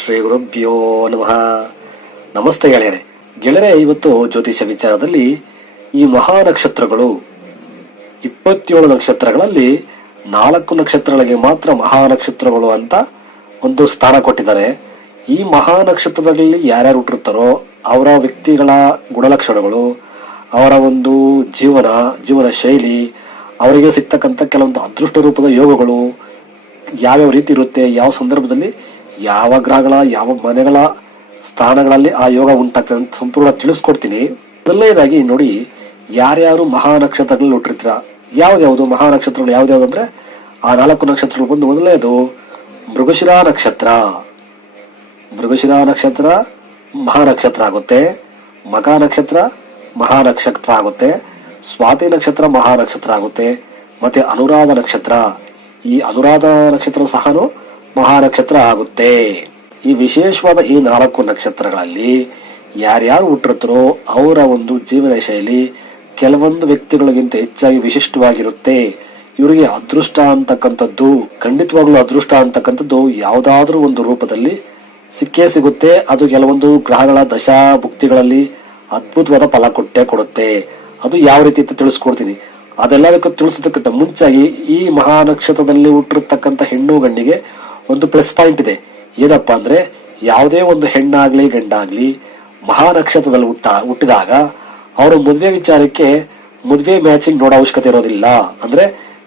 ಶ್ರೀ ಗುರುಭ್ಯೋ ನಮಃ. ನಮಸ್ತೆ ಗೆಳೆಯರೆ. ಗೆಳೆಯರೆ, ಇವತ್ತು ಜ್ಯೋತಿಷ್ಯ ವಿಚಾರದಲ್ಲಿ ಈ ಮಹಾ ನಕ್ಷತ್ರಗಳು ಇಪ್ಪತ್ತೇಳು ನಕ್ಷತ್ರಗಳಲ್ಲಿ ನಾಲ್ಕು ನಕ್ಷತ್ರಗಳಿಗೆ ಮಾತ್ರ ಮಹಾ ನಕ್ಷತ್ರಗಳು ಅಂತ ಒಂದು ಸ್ಥಾನ ಕೊಟ್ಟಿದ್ದಾರೆ. ಈ ಮಹಾ ನಕ್ಷತ್ರದಲ್ಲಿ ಯಾರ್ಯಾರು ಹುಟ್ಟಿರ್ತಾರೋ ಅವರ ವ್ಯಕ್ತಿಗಳ ಗುಣಲಕ್ಷಣಗಳು, ಅವರ ಒಂದು ಜೀವನ ಜೀವನ ಶೈಲಿ, ಅವರಿಗೆ ಸಿಗ್ತಕ್ಕಂಥ ಕೆಲವೊಂದು ಅದೃಷ್ಟ ರೂಪದ ಯೋಗಗಳು, ಯಾವ್ಯಾವ ರೀತಿ ಇರುತ್ತೆ, ಯಾವ ಸಂದರ್ಭದಲ್ಲಿ ಯಾವ ಗ್ರಹಗಳ, ಯಾವ ಮನೆಗಳ ಸ್ಥಾನಗಳಲ್ಲಿ ಆ ಯೋಗ ಉಂಟಾಗ್ತದೆ ಅಂತ ಸಂಪೂರ್ಣ ತಿಳಿಸ್ಕೊಡ್ತೀನಿ. ಮೊದಲನೇದಾಗಿ ನೋಡಿ, ಯಾರ್ಯಾರು ಮಹಾ ನಕ್ಷತ್ರಗಳಲ್ಲಿ ಹುಟ್ಟಿರ್ತೀರ ಯಾವ್ದ್ಯಾವ್ದು ಮಹಾ ನಕ್ಷತ್ರಗಳು ಯಾವ್ದ್ಯಾವ್ದು ಅಂದ್ರೆ, ಆ ನಾಲ್ಕು ನಕ್ಷತ್ರಗಳು ಬಂದು ಮೊದಲನೇದು ಮೃಗಶಿರಾ ನಕ್ಷತ್ರ. ಮೃಗಶಿರಾ ನಕ್ಷತ್ರ ಮಹಾ ನಕ್ಷತ್ರ ಆಗುತ್ತೆ. ಮಗ ನಕ್ಷತ್ರ ಮಹಾ ನಕ್ಷತ್ರ ಆಗುತ್ತೆ. ಸ್ವಾತಿ ನಕ್ಷತ್ರ ಮಹಾ ನಕ್ಷತ್ರ ಆಗುತ್ತೆ. ಮತ್ತೆ ಅನುರಾಧ ನಕ್ಷತ್ರ. ಈ ಅನುರಾಧ ನಕ್ಷತ್ರ ಸಹನು ಮಹಾ ನಕ್ಷತ್ರ ಆಗುತ್ತೆ. ಈ ವಿಶೇಷವಾದ ಈ ನಾಲ್ಕು ನಕ್ಷತ್ರಗಳಲ್ಲಿ ಯಾರ್ಯಾರು ಹುಟ್ಟಿರ್ತಾರೋ ಅವರ ಒಂದು ಜೀವನ ಶೈಲಿ ಕೆಲವೊಂದು ವ್ಯಕ್ತಿಗಳಿಗಿಂತ ಹೆಚ್ಚಾಗಿ ವಿಶಿಷ್ಟವಾಗಿರುತ್ತೆ. ಇವರಿಗೆ ಅದೃಷ್ಟ ಅಂತಕ್ಕಂಥದ್ದು, ಖಂಡಿತವಾಗ್ಲೂ ಅದೃಷ್ಟ ಅಂತಕ್ಕಂಥದ್ದು ಯಾವುದಾದ್ರೂ ಒಂದು ರೂಪದಲ್ಲಿ ಸಿಕ್ಕೇ ಸಿಗುತ್ತೆ. ಅದು ಕೆಲವೊಂದು ಗ್ರಹಗಳ ದಶಾ ಭುಕ್ತಿಗಳಲ್ಲಿ ಅದ್ಭುತವಾದ ಫಲ ಕೊಟ್ಟೆ ಕೊಡುತ್ತೆ. ಅದು ಯಾವ ರೀತಿ ಅಂತ ತಿಳಿಸ್ಕೊಡ್ತೀನಿ. ಅದೆಲ್ಲದಕ್ಕೂ ತಿಳಿಸೋದಕ್ಕಿಂತ ಮುಂಚಾಗಿ ಈ ಮಹಾನಕ್ಷತ್ರದಲ್ಲಿ ಹುಟ್ಟಿರ್ತಕ್ಕಂಥ ಹೆಣ್ಣು ಗಂಡಿಗೆ ಒಂದು ಪ್ಲಸ್ ಪಾಯಿಂಟ್ ಇದೆ. ಏನಪ್ಪಾ ಅಂದ್ರೆ, ಯಾವುದೇ ಒಂದು ಹೆಣ್ಣಾಗ್ಲಿ, ಗಂಡಾಗ್ಲಿ ಮಹಾ ನಕ್ಷತ್ರದಲ್ಲಿ ಹುಟ್ಟ, ಹುಟ್ಟಿದಾಗ ಅವರ ಮದುವೆ ವಿಚಾರಕ್ಕೆ ಮದುವೆ ಮ್ಯಾಚಿಂಗ್ ನೋಡೋ ಅವಶ್ಯಕತೆ ಇರೋದಿಲ್ಲ. ಅಂದ್ರೆ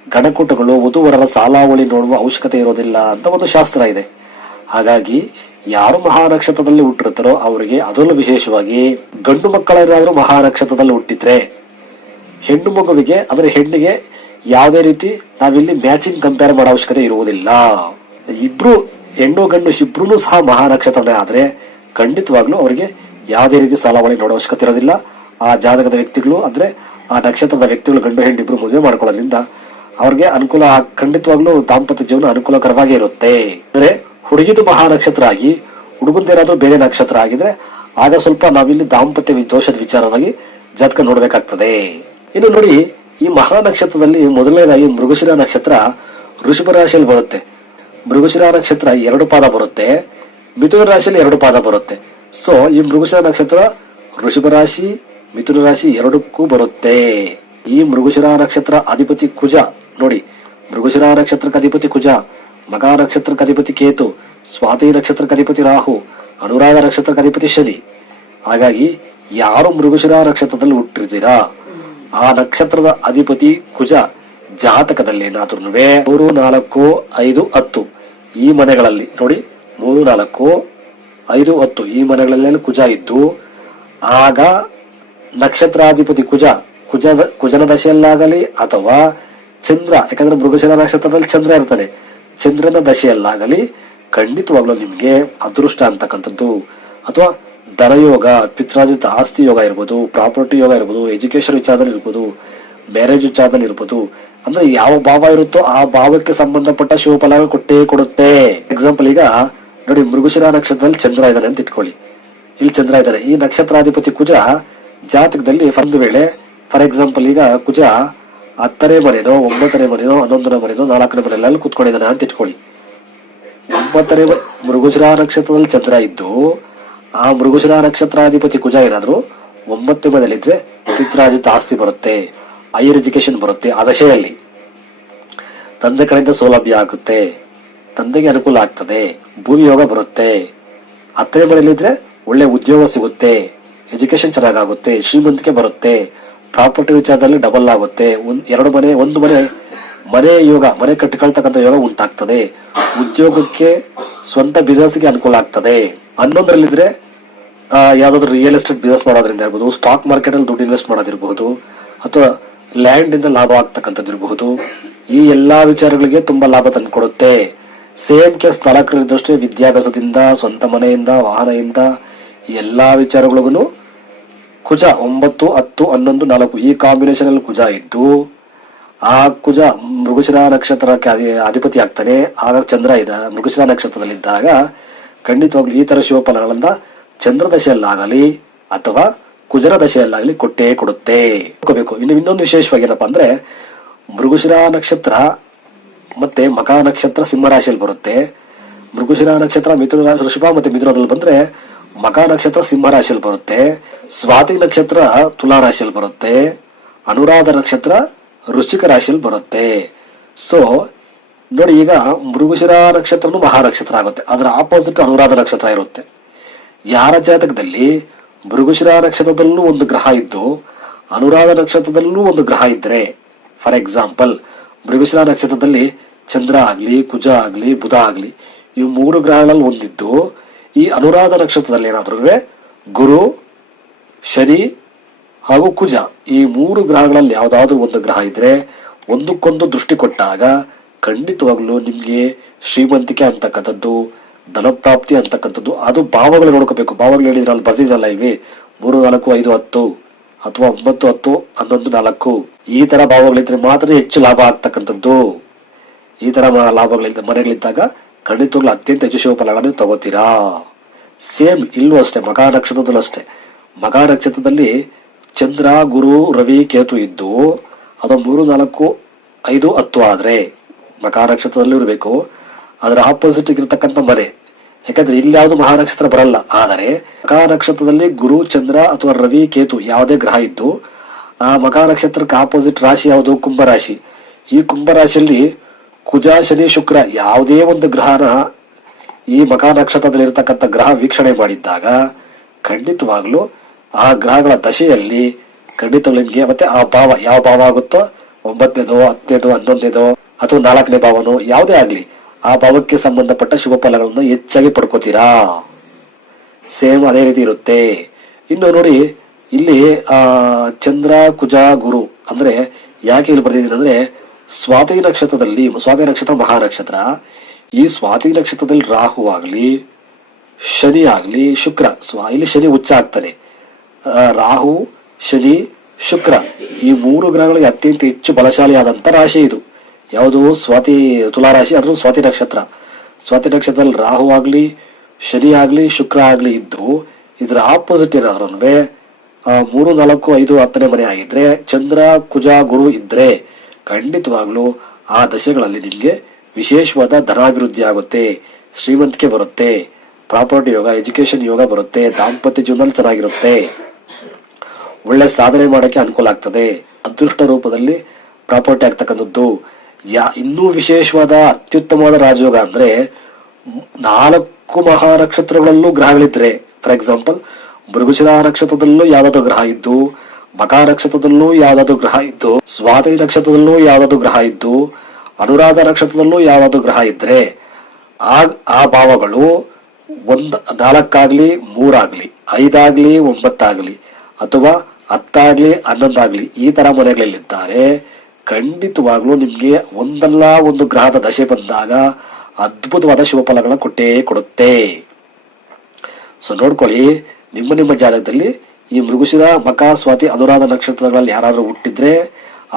ಗಣಕೂಟಗಳು, ವಧುವರರ ಸಾಲಾವಳಿ ನೋಡುವ ಅವಶ್ಯಕತೆ ಇರೋದಿಲ್ಲ ಅಂತ ಒಂದು ಶಾಸ್ತ್ರ ಇದೆ. ಹಾಗಾಗಿ ಯಾರು ಮಹಾನಕ್ಷತ್ರದಲ್ಲಿ ಹುಟ್ಟಿರ್ತಾರೋ ಅವರಿಗೆ ಅದರಲ್ಲೂ ವಿಶೇಷವಾಗಿ ಗಂಡು ಮಕ್ಕಳೇನಾದ್ರೂ ಮಹಾನಕ್ಷತ್ರದಲ್ಲಿ ಹುಟ್ಟಿದ್ರೆ, ಹೆಣ್ಣು ಮಗುವಿಗೆ, ಅಂದ್ರೆ ಹೆಣ್ಣಿಗೆ ಯಾವುದೇ ರೀತಿ ನಾವಿಲ್ಲಿ ಮ್ಯಾಚಿಂಗ್ ಕಂಪೇರ್ ಮಾಡೋ ಅವಶ್ಯಕತೆ ಇರುವುದಿಲ್ಲ. ಇಬ್ರು ಹೆಣ್ಣು ಗಂಡು ಇಬ್ರು ಸಹ ಮಹಾ ಆದರೆ ಖಂಡಿತವಾಗ್ಲೂ ಅವರಿಗೆ ಯಾವುದೇ ರೀತಿ ಸಾಲಾವಳಿ ನೋಡೋ ಅವಶ್ಯಕತೆ ಇರೋದಿಲ್ಲ. ಆ ಜಾತಕದ ವ್ಯಕ್ತಿಗಳು ಅಂದ್ರೆ ಆ ನಕ್ಷತ್ರದ ವ್ಯಕ್ತಿಗಳು ಗಂಡು ಹೆಣ್ಣು ಇಬ್ರು ಮದುವೆ ಮಾಡ್ಕೊಳ್ಳೋದ್ರಿಂದ ಅವ್ರಿಗೆ ಅನುಕೂಲ ಖಂಡಿತವಾಗ್ಲೂ ದಾಂಪತ್ಯ ಜೀವನ ಅನುಕೂಲಕರವಾಗಿ ಇರುತ್ತೆ. ಅಂದ್ರೆ ಹುಡುಗಿದು ಮಹಾ ನಕ್ಷತ್ರ ಆಗಿ ಹುಡುಗಂದೇನಾದ್ರೂ ಬೇರೆ ನಕ್ಷತ್ರ ಆಗಿದ್ರೆ ಆಗ ಸ್ವಲ್ಪ ನಾವಿಲ್ಲಿ ದಾಂಪತ್ಯ ದೋಷದ ವಿಚಾರವಾಗಿ ಜಾತಕ ನೋಡಬೇಕಾಗ್ತದೆ. ಇನ್ನು ನೋಡಿ ಈ ಮಹಾ ನಕ್ಷತ್ರದಲ್ಲಿ ಮೊದಲನೇದಾಗಿ ಮೃಗಶಿರ ನಕ್ಷತ್ರ ವೃಷಭ ರಾಶಿಯಲ್ಲಿ ಬರುತ್ತೆ. ಮೃಗಶಿರ ನಕ್ಷತ್ರ ಎರಡು ಪಾದ ಬರುತ್ತೆ, ಮಿಥುನ ರಾಶಿಯಲ್ಲಿ ಎರಡು ಪಾದ ಬರುತ್ತೆ. ಸೊ ಈ ಮೃಗಶಿರ ನಕ್ಷತ್ರ ವೃಷಭ ರಾಶಿ, ಮಿಥುನ ರಾಶಿ ಎರಡಕ್ಕೂ ಬರುತ್ತೆ. ಈ ಮೃಗಶಿರ ನಕ್ಷತ್ರ ಅಧಿಪತಿ ಕುಜ, ನೋಡಿ, ಮೃಗಶಿರ ನಕ್ಷತ್ರಕ್ಕೆ ಅಧಿಪತಿ ಕುಜ, ಮಗ ನಕ್ಷತ್ರಕ್ಕೆ ಅಧಿಪತಿ ಕೇತು, ಸ್ವಾತಿ ನಕ್ಷತ್ರಕ್ಕೆ ಅಧಿಪತಿ ರಾಹು, ಅನುರಾಧ ನಕ್ಷತ್ರಕ್ಕೆ ಅಧಿಪತಿ ಶನಿ. ಹಾಗಾಗಿ, ಯಾರು ಮೃಗಶಿರ ನಕ್ಷತ್ರದಲ್ಲಿ ಹುಟ್ಟಿರ್ತೀರಾ? ಆ ನಕ್ಷತ್ರದ ಅಧಿಪತಿ ಕುಜ. ಜಾತಕದಲ್ಲಿ ಏನಾದ್ರೂ ಮೂರು, ನಾಲ್ಕು, ಐದು, ಹತ್ತು. ಈ ಮನೆಗಳಲ್ಲಿ, ನೋಡಿ, ಮೂರು, ನಾಲ್ಕು, ಐದು, ಹತ್ತು. ಈ ಮನೆಗಳಲ್ಲಿ ಕುಜ ಇದ್ದು, ಆಗ ನಕ್ಷತ್ರಾಧಿಪತಿ ಕುಜ ಕುಜ ಕುಜನ ದಶೆಯಲ್ಲಾಗಲಿ ಅಥವಾ ಚಂದ್ರ, ಯಾಕಂದ್ರೆ ಮೃಗಶಿರ ನಕ್ಷತ್ರದಲ್ಲಿ ಚಂದ್ರ ಇರ್ತಾನೆ ಚಂದ್ರನ ದಶೆಯಲ್ಲಾಗಲಿ ಖಂಡಿತವಾಗ್ಲೂ ನಿಮ್ಗೆ ಅದೃಷ್ಟ ಅಂತಕ್ಕಂಥದ್ದು. ಅಥವಾ ಧನಯೋಗ ಪಿತ್ರಾಜಿತ ಆಸ್ತಿ ಯೋಗ ಇರ್ಬೋದು, ಪ್ರಾಪರ್ಟಿ ಯೋಗ ಇರ್ಬೋದು ಎಜುಕೇಶನ್ ವಿಚಾರದಲ್ಲಿ ಇರ್ಬೋದು, ಮ್ಯಾರೇಜ್ ವಿಚಾರದಲ್ಲಿ ಇರ್ಬೋದು ಅಂದ್ರೆ ಯಾವ ಭಾವ ಇರುತ್ತೋ ಆ ಭಾವಕ್ಕೆ ಸಂಬಂಧಪಟ್ಟ ಶಿವಫಲ ಕೊಟ್ಟೇ ಕೊಡುತ್ತೆ. ಎಕ್ಸಾಂಪಲ್ ಈಗ, ನೋಡಿ, ಮೃಗಶಿರ ನಕ್ಷತ್ರದಲ್ಲಿ ಚಂದ್ರ ಇದ್ದಾನೆ ಅಂತ ಇಟ್ಕೊಳ್ಳಿ. ಇಲ್ಲಿ ಚಂದ್ರ ಇದ್ದಾನೆ ಈ ನಕ್ಷತ್ರಾಧಿಪತಿ ಕುಜ ಜಾತಕದಲ್ಲಿ ಒಂದು ವೇಳೆ ಫಾರ್ ಎಕ್ಸಾಂಪಲ್ ಈಗ ಕುಜ ಹತ್ತನೇ ಮನೆನೋ, ಒಂಬತ್ತನೇ ಮನೆನೋ, ಹನ್ನೊಂದನೇ ಮನೆನೋ, ನಾಲ್ಕನೇ ಮನೆಯಲ್ಲಿ ಕುತ್ಕೊಂಡಿದ್ದಾನೆ ಅಂತ ಇಟ್ಕೊಳ್ಳಿ. ಒಂಬತ್ತನೇ ಮೃಗಶಿರ ನಕ್ಷತ್ರದಲ್ಲಿ ಚಂದ್ರ ಇದ್ದು, ಆ ಮೃಗಶಿರ ನಕ್ಷತ್ರಾಧಿಪತಿ ಕುಜ ಏನಾದ್ರು ಒಂಬತ್ತನೇ ಮನೆಯಲ್ಲಿದ್ರೆ ಪಿತ್ರಾಜಿತ ಆಸ್ತಿ ಬರುತ್ತೆ. ಹೈಯರ್ ಎಜುಕೇಶನ್ ಬರುತ್ತೆ ಆ ದಶೆಯಲ್ಲಿ ತಂದೆ ಕಡೆಯಿಂದ ಸೌಲಭ್ಯ ಆಗುತ್ತೆ, ತಂದೆಗೆ ಅನುಕೂಲ ಆಗ್ತದೆ, ಭೂಮಿ ಯೋಗ ಬರುತ್ತೆ. ಅತ್ತೆ ಮನೆಯಲ್ಲಿದ್ರೆ ಒಳ್ಳೆ ಉದ್ಯೋಗ ಸಿಗುತ್ತೆ ಎಜುಕೇಶನ್ ಚೆನ್ನಾಗಾಗುತ್ತೆ, ಶ್ರೀಮಂತಿಕೆ ಬರುತ್ತೆ ಪ್ರಾಪರ್ಟಿ ವಿಚಾರದಲ್ಲಿ ಡಬಲ್ ಆಗುತ್ತೆ. ಒಂದ್, ಎರಡು ಮನೆ, ಒಂದು ಮನೆ ಮನೆ ಯೋಗ, ಮನೆ ಕಟ್ಟಿಕೊಳ್ತಕ್ಕಂಥ ಯೋಗ ಉಂಟಾಗ್ತದೆ. ಉದ್ಯೋಗಕ್ಕೆ ಸ್ವಂತ ಬಿಸ್ನೆಸ್ಗೆ ಅನುಕೂಲ ಆಗ್ತದೆ. ಹನ್ನೊಂದರಲ್ಲಿದ್ರೆ ಯಾವ್ದಾದ್ರು ರಿಯಲ್ ಎಸ್ಟೇಟ್ ಬಿಸ್ನೆಸ್ ಮಾಡೋದ್ರಿಂದ ಇರ್ಬೋದು ಸ್ಟಾಕ್ ಮಾರ್ಕೆಟ್ ಅಲ್ಲಿ ದುಡ್ಡು ಇನ್ವೆಸ್ಟ್ ಮಾಡೋದಿರ್ಬೋದು, ಅಥವಾ ಲ್ಯಾಂಡ್ ಇಂದ ಲಾಭ ಆಗ್ತಕ್ಕಂಥದ್ದು ಇರಬಹುದು. ಈ ಎಲ್ಲಾ ವಿಚಾರಗಳಿಗೆ ತುಂಬಾ ಲಾಭ ತಂದು ಕೊಡುತ್ತೆ. ಸೇಮ್ ಕೇಸ್ ನಾಲ್ಕರದ್ದಷ್ಟೇ ವಿದ್ಯಾಭ್ಯಾಸದಿಂದ, ಸ್ವಂತ ಮನೆಯಿಂದ, ವಾಹನದಿಂದ ಎಲ್ಲಾ ವಿಚಾರಗಳಿಗೂ ಕುಜ ಒಂಬತ್ತು, ಹತ್ತು, ಹನ್ನೊಂದು, ನಾಲ್ಕು ಈ ಕಾಂಬಿನೇಷನ್ ಅಲ್ಲಿ ಕುಜ ಇದ್ದು, ಆ ಕುಜ ಮೃಗಶಿರ ನಕ್ಷತ್ರಕ್ಕೆ ಅಧಿ- ಅಧಿಪತಿ ಆಗ್ತಾನೆ. ಆಗ ಚಂದ್ರ ಇದ್ದ ಮೃಗಶಿರ ನಕ್ಷತ್ರದಲ್ಲಿದ್ದಾಗ ಖಂಡಿತವಾಗ್ಲೂ ಈ ತರ ಶಿವಫಲಗಳಿಂದ ಚಂದ್ರದಶೆಯಲ್ಲಾಗಲಿ ಅಥವಾ ಕುಜರ ದಶೆಯಲ್ಲಾಗಲಿ ಕೊಟ್ಟೇ ಕೊಡುತ್ತೆ. ಇಲ್ಲಿ ಇನ್ನೊಂದು ವಿಶೇಷವಾಗಿ ಏನಪ್ಪಾ ಅಂದ್ರೆ, ಮೃಗಶಿರ ನಕ್ಷತ್ರ ಮತ್ತೆ ಮಕ ನಕ್ಷತ್ರ ಸಿಂಹರಾಶಿಯಲ್ಲಿ ಬರುತ್ತೆ. ಮೃಗಶಿರ ನಕ್ಷತ್ರ ಮಿಥುನ ಋಷಭ ಮತ್ತೆ ಮಿಥುನದಲ್ಲಿ ಬಂದ್ರೆ, ಮಕ ನಕ್ಷತ್ರ ಸಿಂಹರಾಶಿಯಲ್ಲಿ ಬರುತ್ತೆ. ಸ್ವಾತಿ ನಕ್ಷತ್ರ ತುಲಾ ರಾಶಿಯಲ್ಲಿ ಬರುತ್ತೆ. ಅನುರಾಧ ನಕ್ಷತ್ರ ವೃಶ್ಚಿಕ ರಾಶಿಯಲ್ಲಿ ಬರುತ್ತೆ. ಸೊ ನೋಡಿ ಈಗ ಮೃಗಶಿರ ನಕ್ಷತ್ರನು ಮಹಾನಕ್ಷತ್ರ ಆಗುತ್ತೆ. ಅದರ ಆಪೋಸಿಟ್ ಅನುರಾಧ ನಕ್ಷತ್ರ ಇರುತ್ತೆ. ಯಾರ ಜಾತಕದಲ್ಲಿ? ಮೃಗಶಿರ ನಕ್ಷತ್ರದಲ್ಲೂ ಒಂದು ಗ್ರಹ ಇದ್ದು, ಅನುರಾಧ ನಕ್ಷತ್ರದಲ್ಲೂ ಒಂದು ಗ್ರಹ ಇದ್ರೆ ಫಾರ್ ಎಕ್ಸಾಂಪಲ್ ಮೃಗಶಿರ ನಕ್ಷತ್ರದಲ್ಲಿ ಚಂದ್ರ ಆಗ್ಲಿ, ಕುಜ ಆಗ್ಲಿ, ಬುಧ ಆಗ್ಲಿ, ಈ ಮೂರು ಗ್ರಹಗಳಲ್ಲಿ ಒಂದಿದ್ದು, ಈ ಅನುರಾಧ ನಕ್ಷತ್ರದಲ್ಲಿ ಏನಾದ್ರೂ ಗುರು, ಶನಿ ಹಾಗೂ ಕುಜ. ಈ ಮೂರು ಗ್ರಹಗಳಲ್ಲಿ ಯಾವುದಾದ್ರೂ ಒಂದು ಗ್ರಹ ಇದ್ರೆ, ಒಂದಕ್ಕೊಂದು ದೃಷ್ಟಿ ಕೊಟ್ಟಾಗ ಖಂಡಿತವಾಗ್ಲೂ ನಿಮ್ಗೆ ಶ್ರೀಮಂತಿಕೆ ಅಂತಕ್ಕಂಥದ್ದು ಧನಪ್ರಾಪ್ತಿ ಅಂತಕ್ಕಂಥದ್ದು. ಅದು ಭಾವಗಳು ನೋಡ್ಕೋಬೇಕು. ಭಾವಗಳು ಹೇಳಿದ್ರೆ ಅಲ್ಲಿ ಬರ್ದಿದ್ದಲ್ಲ ಇವೆ. ಮೂರು, ನಾಲ್ಕು, ಐದು, ಹತ್ತು ಅಥವಾ ಒಂಬತ್ತು, ಹತ್ತು, ಹನ್ನೊಂದು, ನಾಲ್ಕು. ಈ ತರ ಭಾವಗಳಿದ್ರೆ ಮಾತ್ರ ಹೆಚ್ಚು ಲಾಭ ಆಗ್ತಕ್ಕಂಥದ್ದು. ಈ ತರ ಲಾಭಗಳಿಂದ ಮನೆಗಳಿದ್ದಾಗ ಖಂಡಿತವಾಗ್ಲೂ ಅತ್ಯಂತ ಹೆಚ್ಚು ಶುಭ ಫಲಗಳನ್ನು ತಗೋತೀರಾ? ಸೇಮ್ ಇಲ್ಲೂ ಅಷ್ಟೇ ಮಗ ನಕ್ಷತ್ರದಲ್ಲೂ ಅಷ್ಟೇ. ಮಗ ನಕ್ಷತ್ರದಲ್ಲಿ ಚಂದ್ರ, ಗುರು, ರವಿ, ಕೇತು ಇದ್ದು ಅದು ಮೂರು, ನಾಲ್ಕು, ಐದು, ಹತ್ತು ಆದ್ರೆ ಮಕ ನಕ್ಷತ್ರದಲ್ಲಿ ಇರಬೇಕು. ಅದರ ಆಪೋಸಿಟ್ ಇರತಕ್ಕಂಥ ಮನೆ ಯಾಕಂದ್ರೆ ಇಲ್ಲಿ ಯಾವುದು ಮಹಾನಕ್ಷತ್ರ ಬರಲ್ಲ. ಆದರೆ ಮಕಾ ನಕ್ಷತ್ರದಲ್ಲಿ ಗುರು, ಚಂದ್ರ ಅಥವಾ ರವಿ, ಕೇತು ಯಾವುದೇ ಗ್ರಹ ಇದ್ದು, ಆ ಮಕ ನಕ್ಷತ್ರಕ್ಕೆ ಆಪೋಸಿಟ್ ರಾಶಿ ಯಾವುದು? ಕುಂಭರಾಶಿ. ಈ ಕುಂಭರಾಶಿಯಲ್ಲಿ ಕುಜ, ಶನಿ, ಶುಕ್ರ ಯಾವುದೇ ಒಂದು ಗ್ರಹನ ಈ ಮಕ ನಕ್ಷತ್ರದಲ್ಲಿ ಇರತಕ್ಕಂಥ ಗ್ರಹ ವೀಕ್ಷಣೆ ಮಾಡಿದ್ದಾಗ ಖಂಡಿತವಾಗ್ಲೂ ಆ ಗ್ರಹಗಳ ದಶೆಯಲ್ಲಿ ಖಂಡಿತವಾಗ್ಲೂ ನಿಮ್ಗೆ ಮತ್ತೆ ಆ ಭಾವ ಯಾವ ಭಾವ ಆಗುತ್ತೋ, ಒಂಬತ್ತನೇದೋ, ಹತ್ತನೇದೋ, ಹನ್ನೊಂದನೇದೋ ಅಥವಾ ನಾಲ್ಕನೇ ಭಾವನೋ ಯಾವುದೇ ಆಗ್ಲಿ ಆ ಭಾವಕ್ಕೆ ಸಂಬಂಧಪಟ್ಟ ಶುಭ ಫಲಗಳನ್ನು ಹೆಚ್ಚಾಗಿ ಪಡ್ಕೋತೀರಾ? ಸೇಮ್ ಅದೇ ರೀತಿ ಇರುತ್ತೆ. ಇನ್ನು ನೋಡಿ, ಇಲ್ಲಿ, ಆ, ಚಂದ್ರ, ಕುಜ, ಗುರು, ಅಂದ್ರೆ ಯಾಕೆ ಇಲ್ಲಿ ಬರ್ತಿದ್ದೀನಿ ಅಂದ್ರೆ ಸ್ವಾತಿ ನಕ್ಷತ್ರದಲ್ಲಿ, ಸ್ವಾತಿ ನಕ್ಷತ್ರ, ಮಹಾನಕ್ಷತ್ರ. ಈ ಸ್ವಾತಿ ನಕ್ಷತ್ರದಲ್ಲಿ ರಾಹು ಆಗ್ಲಿ, ಶನಿ ಆಗ್ಲಿ, ಶುಕ್ರ, ಸ್ವಾ, ಇಲ್ಲಿ ಶನಿ ಉಚ್ಚ ಆಗ್ತಾನೆ. ರಾಹು, ಶನಿ, ಶುಕ್ರ, ಈ ಮೂರು ಗ್ರಹಗಳಿಗೆ ಅತ್ಯಂತ ಹೆಚ್ಚು ಬಲಶಾಲಿಯಾದಂತ ರಾಶಿ ಇದು. ಯಾವುದು ಸ್ವಾತಿ ತುಲಾರಾಶಿ ಅದ್ರ ಸ್ವಾತಿ ನಕ್ಷತ್ರ. ಸ್ವಾತಿ ನಕ್ಷತ್ರದಲ್ಲಿ ರಾಹು ಆಗ್ಲಿ, ಶನಿ ಆಗ್ಲಿ, ಶುಕ್ರ ಆಗ್ಲಿ ಇದ್ದು ಇದ್ರ ಆಪೋಸಿಟ್ ಏನಾದ್ರು ಮೂರು, ನಾಲ್ಕು, ಐದು, ಹತ್ತನೇ ಮನೆ ಆಗಿದ್ರೆ ಚಂದ್ರ, ಕುಜ, ಗುರು ಇದ್ರೆ ಖಂಡಿತವಾಗ್ಲೂ ಆ ದಶೆಗಳಲ್ಲಿ ನಿಮಗೆ ವಿಶೇಷವಾದ ಧನಾಭಿವೃದ್ಧಿ ಆಗುತ್ತೆ. ಶ್ರೀಮಂತಿಕೆ ಬರುತ್ತೆ. ಪ್ರಾಪರ್ಟಿ ಯೋಗ ಎಜುಕೇಶನ್ ಯೋಗ ಬರುತ್ತೆ. ದಾಂಪತ್ಯ ಜೀವನದಲ್ಲಿ ಚೆನ್ನಾಗಿರುತ್ತೆ. ಒಳ್ಳೆ ಸಾಧನೆ ಮಾಡಕ್ಕೆ ಅನುಕೂಲ ಆಗ್ತದೆ. ಅದೃಷ್ಟ ರೂಪದಲ್ಲಿ ಪ್ರಾಪರ್ಟಿ ಆಗ್ತಕ್ಕಂಥದ್ದು. ಯಾ, ಇನ್ನೂ ವಿಶೇಷವಾದ ಅತ್ಯುತ್ತಮವಾದ ರಾಜಯೋಗ ಅಂದ್ರೆ ನಾಲ್ಕು ಮಹಾ ನಕ್ಷತ್ರಗಳಲ್ಲೂ ಗ್ರಹಗಳಿದ್ರೆ. ಫಾರ್ ಎಕ್ಸಾಂಪಲ್ ಮೃಗುಶಿರ ನಕ್ಷತ್ರದಲ್ಲೂ ಯಾವ್ದಾದ್ರು ಗ್ರಹ ಇದ್ದು ಮಕ ನಕ್ಷತ್ರದಲ್ಲೂ ಯಾವ್ದಾದ್ರು ಗ್ರಹ ಇದ್ದು, ಸ್ವಾತಿ ನಕ್ಷತ್ರದಲ್ಲೂ ಯಾವ್ದಾದ್ರು ಗ್ರಹ ಇದ್ದು, ಅನುರಾಧ ನಕ್ಷತ್ರದಲ್ಲೂ ಯಾವ್ದಾದ್ರು ಗ್ರಹ ಇದ್ರೆ ಆ ಆ ಭಾವಗಳು ಒಂದ್, ನಾಲ್ಕಾಗ್ಲಿ, ಮೂರಾಗ್ಲಿ, ಐದಾಗ್ಲಿ, ಒಂಬತ್ತಾಗ್ಲಿ, ಅಥವಾ ಹತ್ತಾಗ್ಲಿ, ಹನ್ನೊಂದಾಗ್ಲಿ ಈ ತರ ಮನೆಗಳಲ್ಲಿದ್ದಾರೆ. ಖಂಡಿತವಾಗ್ಲೂ ನಿಮ್ಗೆ ಒಂದಲ್ಲ ಒಂದು ಗ್ರಹದ ದಶೆ ಬಂದಾಗ ಅದ್ಭುತವಾದ ಶುಭ ಫಲಗಳನ್ನ ಕೊಟ್ಟೇ ಕೊಡುತ್ತೆ. ಸೊ ನೋಡ್ಕೊಳ್ಳಿ, ನಿಮ್ಮ ನಿಮ್ಮ ಜಾತಕದಲ್ಲಿ ಈ ಮೃಗುಶಿರ, ಮಕ, ಸ್ವಾತಿ, ಅನುರಾಧ ನಕ್ಷತ್ರಗಳಲ್ಲಿ ಯಾರಾದ್ರೂ ಹುಟ್ಟಿದ್ರೆ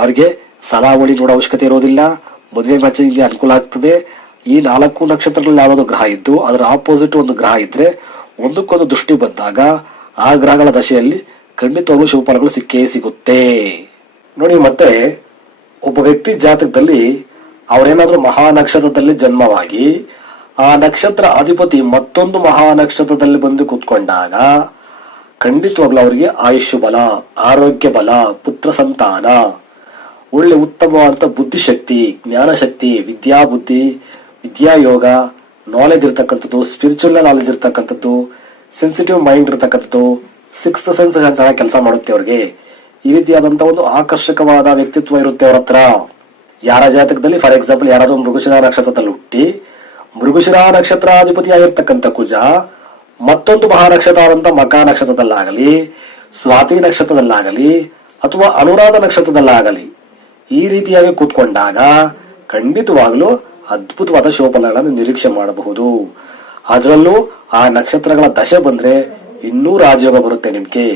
ಅವ್ರಿಗೆ ಸಲಾವಳಿ ನೋಡೋ ಅವಶ್ಯಕತೆ ಇರೋದಿಲ್ಲ. ಮದುವೆ ಮ್ಯಾಚಿಂಗ್ಗೆ ಅನುಕೂಲ ಆಗ್ತದೆ. ಈ ನಾಲ್ಕು ನಕ್ಷತ್ರಗಳಲ್ಲಿ ಯಾವ್ದಾದ್ರು ಗ್ರಹ ಇದ್ದು ಅದರ ಆಪೋಸಿಟ್ ಒಂದು ಗ್ರಹ ಇದ್ರೆ ಒಂದಕ್ಕೊಂದು ದೃಷ್ಟಿ ಬಂದಾಗ ಆ ಗ್ರಹಗಳ ದಶೆಯಲ್ಲಿ ಖಂಡಿತವಾಗ್ಲೂ ಶುಭ ಫಲಗಳು ಸಿಕ್ಕೇ ಸಿಗುತ್ತೆ. ನೋಡಿ, ಮತ್ತೆ ಒಬ್ಬ ವ್ಯಕ್ತಿ ಜಾತಕದಲ್ಲಿ ಅವರೇನಾದ್ರೂ ಮಹಾ ನಕ್ಷತ್ರದಲ್ಲಿ ಜನ್ಮವಾಗಿ ಆ ನಕ್ಷತ್ರ ಅಧಿಪತಿ ಮತ್ತೊಂದು ಮಹಾ ನಕ್ಷತ್ರದಲ್ಲಿ ಬಂದು ಕೂತ್ಕೊಂಡಾಗ ಖಂಡಿತವಾಗ್ಲೂ ಅವರಿಗೆ ಆಯುಷ್ಯ ಬಲ, ಆರೋಗ್ಯ ಬಲ, ಪುತ್ರ ಸಂತಾನ, ಒಳ್ಳೆ ಉತ್ತಮವಾದಂತ ಬುದ್ಧಿಶಕ್ತಿ, ಜ್ಞಾನಶಕ್ತಿ ವಿದ್ಯಾ ಬುದ್ಧಿ ವಿದ್ಯಾಯೋಗ ನಾಲೆಜ್ ಇರ್ತಕ್ಕಂಥದ್ದು ಸ್ಪಿರಿಚುವಲ್ ನಾಲೆಜ್ ಇರ್ತಕ್ಕಂಥದ್ದು ಸೆನ್ಸಿಟಿವ್ ಮೈಂಡ್ ಇರ್ತಕ್ಕಂಥದ್ದು ಸಿಕ್ಸ್ ಸೆನ್ಸ್ ಚೆನ್ನಾಗಿ ಕೆಲಸ ಮಾಡುತ್ತೆ ಅವ್ರಿಗೆ. ಈ ರೀತಿಯಾದಂತ ಒಂದು ಆಕರ್ಷಕವಾದ ವ್ಯಕ್ತಿತ್ವ ಇರುತ್ತೆ ಅವರ ಹತ್ರ. ಯಾರ ಜಾತಕದಲ್ಲಿ ಫಾರ್ ಎಕ್ಸಾಂಪಲ್ ಯಾರಾದರೂ ಮೃಗಶಿರ ನಕ್ಷತ್ರದಲ್ಲಿ ಹುಟ್ಟಿ, ಮೃಗಶಿರ ನಕ್ಷತ್ರಾಧಿಪತಿಯಾಗಿರ್ತಕ್ಕಂಥ ಕುಜ, ಮತ್ತೊಂದು ಮಹಾನಕ್ಷತ್ರ ಆದಂತ ಮಕ ನಕ್ಷತ್ರದಲ್ಲಾಗಲಿ, ಸ್ವಾತಿ ನಕ್ಷತ್ರದಲ್ಲಾಗಲಿ, ಅಥವಾ ಅನುರಾಧ ನಕ್ಷತ್ರದಲ್ಲಾಗಲಿ, ಈ ರೀತಿಯಾಗಿ ಕೂತ್ಕೊಂಡಾಗ ಖಂಡಿತವಾಗಲೂ ಅದ್ಭುತವಾದ ಶೋಫಲಗಳನ್ನು ನಿರೀಕ್ಷೆ ಮಾಡಬಹುದು. ಅದರಲ್ಲೂ ಆ ನಕ್ಷತ್ರಗಳ ದಶೆ ಬಂದ್ರೆ ಇನ್ನೂ ರಾಜಯೋಗ ಬರುತ್ತೆ ನಿಮ್ಗೆ.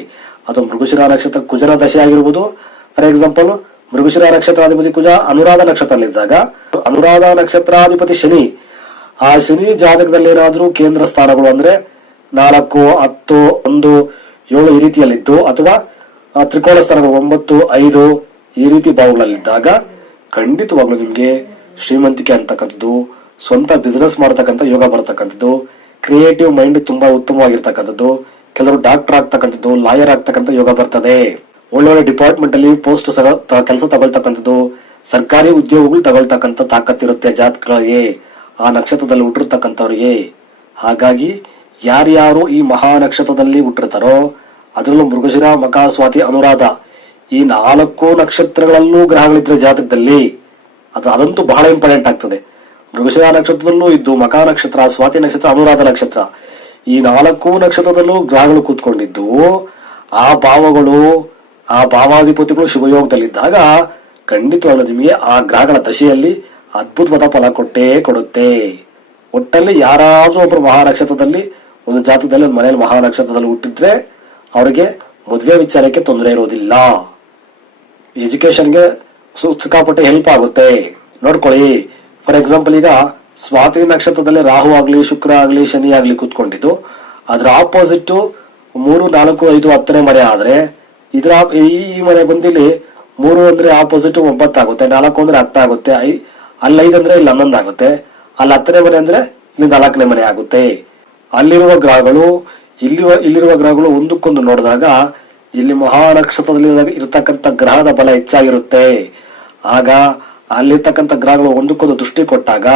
ಅದು ಮೃಗಶಿರ ನಕ್ಷತ್ರ, ಕುಜರ ದಶೆ ಆಗಿರ್ಬೋದು. ಫಾರ್ ಎಕ್ಸಾಂಪಲ್ ಮೃಗಶಿರ ನಕ್ಷತ್ರಾಧಿಪತಿ ಕುಜ ಅನುರಾಧ ನಕ್ಷತ್ರದಲ್ಲಿದ್ದಾಗ, ಅನುರಾಧ ನಕ್ಷತ್ರಾಧಿಪತಿ ಶನಿ, ಆ ಶನಿ ಜಾತಕದಲ್ಲಿ ಏನಾದ್ರೂ ಕೇಂದ್ರ ಸ್ಥಾನಗಳು ಅಂದ್ರೆ ನಾಲ್ಕು, ಹತ್ತು, ಒಂದು, ಏಳು ಈ ರೀತಿಯಲ್ಲಿದ್ದು, ಅಥವಾ ತ್ರಿಕೋಣ ಸ್ಥಾನಗಳು ಒಂಬತ್ತು, ಐದು ಈ ರೀತಿ ಭಾವಗಳಲ್ಲಿದ್ದಾಗ ಖಂಡಿತವಾಗ್ಲೂ ನಿಮ್ಗೆ ಶ್ರೀಮಂತಿಕೆ ಅಂತಕ್ಕಂಥದ್ದು, ಸ್ವಂತ ಬಿಸ್ನೆಸ್ ಮಾಡ್ತಕ್ಕಂಥ ಯೋಗ ಬರ್ತಕ್ಕಂಥದ್ದು ಕ್ರಿಯೇಟಿವ್ ಮೈಂಡ್ ತುಂಬಾ ಉತ್ತಮವಾಗಿರ್ತಕ್ಕಂಥದ್ದು ಕೆಲವರು ಡಾಕ್ಟರ್ ಆಗ್ತಕ್ಕಂಥದ್ದು, ಲಾಯರ್ ಆಗ್ತಕ್ಕಂಥ ಯೋಗ ಬರ್ತದೆ. ಒಳ್ಳೊಳ್ಳೆ ಡಿಪಾರ್ಟ್ಮೆಂಟ್ ಅಲ್ಲಿ ಪೋಸ್ಟ್ ಕೆಲಸ ತಗೊಳ್ತಕ್ಕಂಥದ್ದು, ಸರ್ಕಾರಿ ಉದ್ಯೋಗಗಳು ತಗೊಳ್ತಕ್ಕಂಥ ತಾಕತ್ತಿರುತ್ತೆ ಜಾತಕಗಳಿಗೆ, ಆ ನಕ್ಷತ್ರದಲ್ಲಿ ಹುಟ್ಟಿರ್ತಕ್ಕಂಥವ್ರಿಗೆ. ಹಾಗಾಗಿ ಯಾರ್ಯಾರು ಈ ಮಹಾ ನಕ್ಷತ್ರದಲ್ಲಿ ಹುಟ್ಟಿರ್ತಾರೋ, ಅದರಲ್ಲೂ ಮೃಗಶಿರ ಮಕ ಸ್ವಾತಿ ಅನುರಾಧ ಈ ನಾಲ್ಕು ನಕ್ಷತ್ರಗಳಲ್ಲೂ ಗ್ರಹಗಳಿದ್ರೆ ಜಾತಕದಲ್ಲಿ ಅದು ಅದಂತೂ ಬಹಳ ಇಂಪಾರ್ಟೆಂಟ್ ಆಗ್ತದೆ. ಮೃಗಶಿರ ನಕ್ಷತ್ರದಲ್ಲೂ ಇದ್ದು ಮಕ ನಕ್ಷತ್ರ, ಸ್ವಾತಿ ನಕ್ಷತ್ರ, ಅನುರಾಧ ನಕ್ಷತ್ರ. ಈ ನಾಲ್ಕು ನಕ್ಷತ್ರದಲ್ಲೂ ಗ್ರಹಗಳು ಕೂತ್ಕೊಂಡಿದ್ದು, ಆ ಭಾವಗಳು, ಆ ಭಾವಾಧಿಪತಿಗಳು ಶುಭಯೋಗದಲ್ಲಿದ್ದಾಗ ಖಂಡಿತವಾಗ್ಲೂ ನಿಮಗೆ ಆ ಗ್ರಹಗಳ ದಶೆಯಲ್ಲಿ ಅದ್ಭುತವಾದ ಫಲ ಕೊಟ್ಟೇ ಕೊಡುತ್ತೆ. ಒಟ್ಟಲ್ಲಿ ಯಾರಾದ್ರೂ ಒಬ್ಬರು ಮಹಾನಕ್ಷತ್ರದಲ್ಲಿ, ಒಂದು ಜಾತಕದಲ್ಲಿ, ಒಂದು ಮನೆಯಲ್ಲಿ ಮಹಾನಕ್ಷತ್ರದಲ್ಲಿ ಹುಟ್ಟಿದ್ರೆ ಅವರಿಗೆ ಮದುವೆ ವಿಚಾರಕ್ಕೆ ತೊಂದರೆ ಇರೋದಿಲ್ಲ. ಎಜುಕೇಶನ್ಗೆ ಸಿಕ್ಕಾಪಟ್ಟೆ ಹೆಲ್ಪ್ ಆಗುತ್ತೆ. ನೋಡ್ಕೊಳ್ಳಿ. ಫಾರ್ ಎಕ್ಸಾಂಪಲ್ ಈಗ ಸ್ವಾತಿ ನಕ್ಷತ್ರದಲ್ಲಿ ರಾಹು ಆಗ್ಲಿ, ಶುಕ್ರ ಆಗ್ಲಿ, ಶನಿ ಆಗ್ಲಿ ಕೂತ್ಕೊಂಡಿದ್ದು. ಅದ್ರ ಆಪೋಸಿಟ್ ಮೂರು, ನಾಲ್ಕು, ಐದು, ಹತ್ತನೇ ಮನೆ ಆದ್ರೆ ಇದ್ರ ಈ ಮನೆ ಬಂದಿಲ್ಲಿ ಮೂರು ಅಂದ್ರೆ ಆಪೋಸಿಟ್ ಒಂಬತ್ತಾಗುತ್ತೆ, ನಾಲ್ಕು ಅಂದ್ರೆ ಹತ್ತಾಗುತ್ತೆ ಐ ಅಲ್ಲಿ ಐದು ಅಂದ್ರೆ ಇಲ್ಲಿ ಹನ್ನೊಂದು ಆಗುತ್ತೆ. ಅಲ್ಲಿ ಹತ್ತನೇ ಮನೆ ಅಂದ್ರೆ ಇಲ್ಲಿ ನಾಲ್ಕನೇ ಮನೆ ಆಗುತ್ತೆ. ಅಲ್ಲಿರುವ ಗ್ರಹಗಳು ಇಲ್ಲಿ ಇಲ್ಲಿರುವ ಗ್ರಹಗಳು ಒಂದಕ್ಕೊಂದು ನೋಡಿದಾಗ ಇಲ್ಲಿ ಮಹಾನಕ್ಷತ್ರದಲ್ಲಿ ಇರತಕ್ಕಂಥ ಗ್ರಹದ ಬಲ ಹೆಚ್ಚಾಗಿರುತ್ತೆ. ಆಗ ಅಲ್ಲಿರ್ತಕ್ಕಂಥ ಗ್ರಹಗಳು ಒಂದಕ್ಕೊಂದು ದೃಷ್ಟಿ ಕೊಟ್ಟಾಗ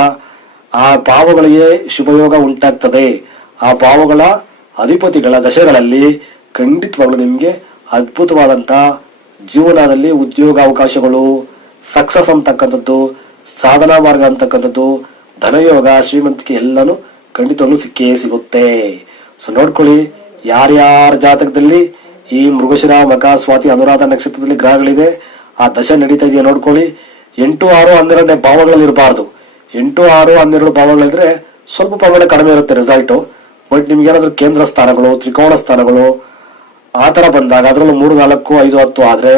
ಆ ಪಾವಗಳಿಗೆ ಶುಭಯೋಗ ಉಂಟಾಗ್ತದೆ. ಆ ಪಾವುಗಳ ಅಧಿಪತಿಗಳ ದಶೆಗಳಲ್ಲಿ ಖಂಡಿತವಾಗ್ಲೂ ನಿಮಗೆ ಅದ್ಭುತವಾದಂತ ಜೀವನದಲ್ಲಿ ಉದ್ಯೋಗ ಅವಕಾಶಗಳು ಸಕ್ಸಸ್ ಅಂತಕ್ಕಂಥದ್ದು, ಸಾಧನಾ ಮಾರ್ಗ ಅಂತಕ್ಕಂಥದ್ದು, ಧನಯೋಗ, ಶ್ರೀಮಂತಿಕೆ ಎಲ್ಲನೂ ಖಂಡಿತವಾಗ್ಲೂ ಸಿಕ್ಕೇ ಸಿಗುತ್ತೆ. ಸೊ ನೋಡ್ಕೊಳ್ಳಿ, ಯಾರ್ಯಾರ ಜಾತಕದಲ್ಲಿ ಈ ಮೃಗಶಿರ, ಮಕ, ಸ್ವಾತಿ, ಅನುರಾಧ ನಕ್ಷತ್ರದಲ್ಲಿ ಗ್ರಹಗಳಿದೆ ಆ ದಶ ನಡೀತಾ ಇದೆಯಾ ನೋಡ್ಕೊಳ್ಳಿ. ಎಂಟು, ಆರು, ಹನ್ನೆರಡನೇ ಭಾವಗಳಲ್ಲಿ ಇರಬಾರ್ದು. ಎಂಟು, ಆರು, ಹನ್ನೆರಡು ಭಾವಗಳಿದ್ರೆ ಸ್ವಲ್ಪ ಪ್ರಮಾಣ ಕಡಿಮೆ ಇರುತ್ತೆ ರಿಸಲ್ಟ್ ಬಟ್ ನಿಮ್ಗೆ ಏನಾದ್ರೂ ಕೇಂದ್ರ ಸ್ಥಾನಗಳು ತ್ರಿಕೋಣ ಸ್ಥಾನಗಳು, ಆ ಥರ ಬಂದಾಗ ಅದರಲ್ಲೂ ಮೂರು, ನಾಲ್ಕು, ಐದು, ಹತ್ತು ಆದ್ರೆ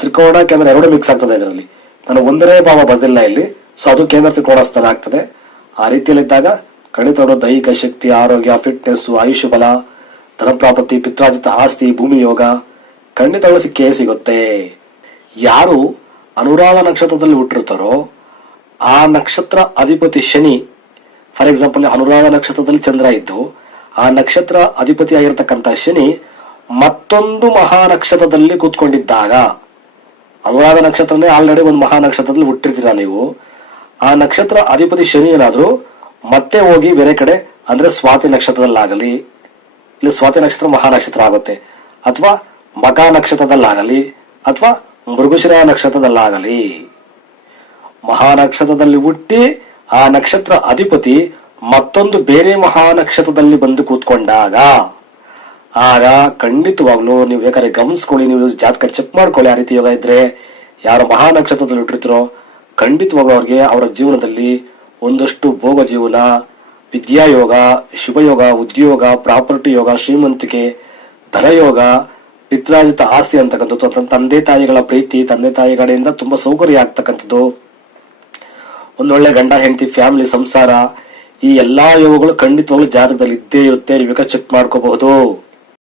ತ್ರಿಕೋಣ ಕೇಂದ್ರ ಎರಡು ಮಿಕ್ಸ್ ಆಗ್ತದೆ ಇದರಲ್ಲಿ. ನಾನು ಒಂದನೇ ಭಾವ ಬಂದಿಲ್ಲ ಇಲ್ಲಿ. ಸೊ ಅದು ಕೇಂದ್ರ ತ್ರಿಕೋಣ ಸ್ಥಾನ ಆಗ್ತದೆ. ಆ ರೀತಿಯಲ್ಲಿದ್ದಾಗ ಖಂಡಿತ ದೈಹಿಕ ಶಕ್ತಿ, ಆರೋಗ್ಯ ಫಿಟ್ನೆಸ್ ಆಯುಷ್ಯ ಬಲ ಧನಪ್ರಾಪತ್ತಿ ಪಿತ್ರಾಜಿತ ಆಸ್ತಿ, ಭೂಮಿ ಯೋಗ ಖಂಡಿತಗಳು ಸಿಕ್ಕೇ ಸಿಗುತ್ತೆ. ಯಾರು ಅನುರಾಧ ನಕ್ಷತ್ರದಲ್ಲಿ ಹುಟ್ಟಿರ್ತಾರೋ ಆ ನಕ್ಷತ್ರ ಅಧಿಪತಿ ಶನಿ ಫಾರ್ ಎಕ್ಸಾಂಪಲ್ ಅನುರಾಧ ನಕ್ಷತ್ರದಲ್ಲಿ ಚಂದ್ರ ಇದ್ದು, ಆ ನಕ್ಷತ್ರ ಅಧಿಪತಿ ಆಗಿರ್ತಕ್ಕಂಥ ಶನಿ ಮತ್ತೊಂದು ಮಹಾ ನಕ್ಷತ್ರದಲ್ಲಿ ಕೂತ್ಕೊಂಡಿದ್ದಾಗ, ಅನುರಾಧ ನಕ್ಷತ್ರನೇ ಆಲ್ರೆಡಿ ಒಂದು ಮಹಾ ನಕ್ಷತ್ರದಲ್ಲಿ ಹುಟ್ಟಿರ್ತೀರಾ ನೀವು? ಆ ನಕ್ಷತ್ರ ಅಧಿಪತಿ ಶನಿ ಏನಾದ್ರೂ ಮತ್ತೆ ಹೋಗಿ ಬೇರೆ ಕಡೆ, ಅಂದ್ರೆ ಸ್ವಾತಿ ನಕ್ಷತ್ರದಲ್ಲಾಗಲಿ, ಇಲ್ಲಿ ಸ್ವಾತಿ ನಕ್ಷತ್ರ ಮಹಾ ನಕ್ಷತ್ರ ಆಗುತ್ತೆ, ಅಥವಾ ಮಕ ನಕ್ಷತ್ರದಲ್ಲಾಗಲಿ, ಅಥವಾ ಮೃಗಶಿರ ನಕ್ಷತ್ರದಲ್ಲಾಗಲಿ. ಮಹಾ ನಕ್ಷತ್ರದಲ್ಲಿ ಹುಟ್ಟಿ ಆ ನಕ್ಷತ್ರ ಅಧಿಪತಿ ಮತ್ತೊಂದು ಬೇರೆ ಮಹಾ ನಕ್ಷತ್ರದಲ್ಲಿ ಬಂದು ಕೂತ್ಕೊಂಡಾಗ, ಆಗ ಖಂಡಿತವಾಗ್ಲೂ ನೀವು ಬೇಕಾದ್ರೆ ಗಮನಿಸ್ಕೊಳ್ಳಿ, ನೀವು ಜಾತಕ ಚೆಕ್ ಮಾಡ್ಕೊಳ್ಳಿ ಆ ರೀತಿ ಯೋಗ ಇದ್ರೆ ಯಾರು ಮಹಾ ನಕ್ಷತ್ರದಲ್ಲಿ ಹುಟ್ಟಿರ್ತಿರೋ, ಖಂಡಿತವಾಗ್ಲೂ ಅವ್ರಿಗೆ ಅವರ ಜೀವನದಲ್ಲಿ ಒಂದಷ್ಟು ಭೋಗ ಜೀವನ ವಿದ್ಯಾಯೋಗ ಶುಭಯೋಗ ಉದ್ಯೋಗ, ಪ್ರಾಪರ್ಟಿ ಯೋಗ, ಶ್ರೀಮಂತಿಕೆ ಧನಯೋಗ ಪಿತ್ರಾಜಿತ ಆಸ್ತಿ ಅಂತಕ್ಕಂಥದ್ದು, ತಂದೆ ತಾಯಿಗಳ ಪ್ರೀತಿ, ತಂದೆ ತಾಯಿಗಳಿಂದ ತುಂಬಾ ಸೌಕರ್ಯ ಆಗ್ತಕ್ಕಂಥದ್ದು. ಒಂದೊಳ್ಳೆ ಗಂಡ, ಹೆಂಡತಿ ಫ್ಯಾಮಿಲಿ ಸಂಸಾರ, ಈ ಎಲ್ಲಾ ಯೋಗಗಳು ಖಂಡಿತವಾಗ್ಲೂ ಜಾತಕದಲ್ಲಿ ಇದ್ದೇ ಇರುತ್ತೆ. ನೀವು ಚೆಕ್ ಮಾಡ್ಕೋಬಹುದು.